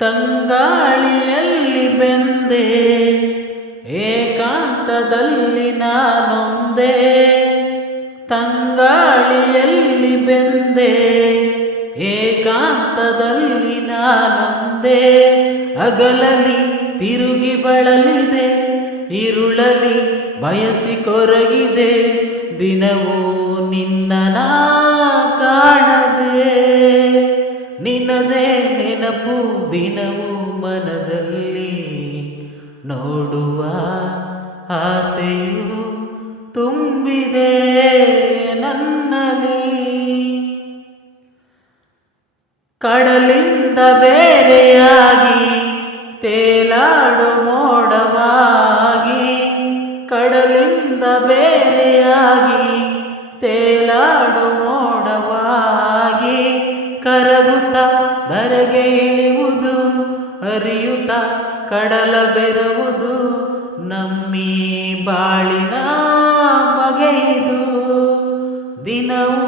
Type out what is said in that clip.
ತಂಗಾಳಿಯಲ್ಲಿ ಬೆಂದೆ, ಏಕಾಂತದಲ್ಲಿ ನಾನೊಂದೆ. ತಂಗಾಳಿಯಲ್ಲಿ ಬೆಂದೆ, ಏಕಾಂತದಲ್ಲಿ ನಾನೊಂದೇ. ಅಗಲಲಿ ತಿರುಗಿ ಬಳಲಿದೆ, ಇರುಳಲಿ ಬಯಸಿ ಕೊರಗಿದೆ. ದಿನವೂ ನಿನ್ನ ನಾ ಕಾಣದೆ, ನಿನ್ನದೇ ನೆನಪು ದಿನವೂ ಮನದಲ್ಲಿ ನೋಡುವ ಆಸೆಯು ತುಂಬಿದೆ ನನ್ನಲ್ಲಿ. ಕಡಲಿಂದ ಬೇರೆಯಾಗಿ ತೇಲಾಡು ಮೋಡವಾಗಿ ಕಡಲಿಂದ ಬೇರೆಯಾಗಿ ಕರಗುತ್ತ ಧರೆಗೆ ಇಳಿಯುವುದು ಹರಿಯುತ್ತ ಕಡಲ ಬೆರುವುದು ನಮ್ಮಿ ಬಾಳಿನ ಬಗೆಯದು. ದಿನವೂ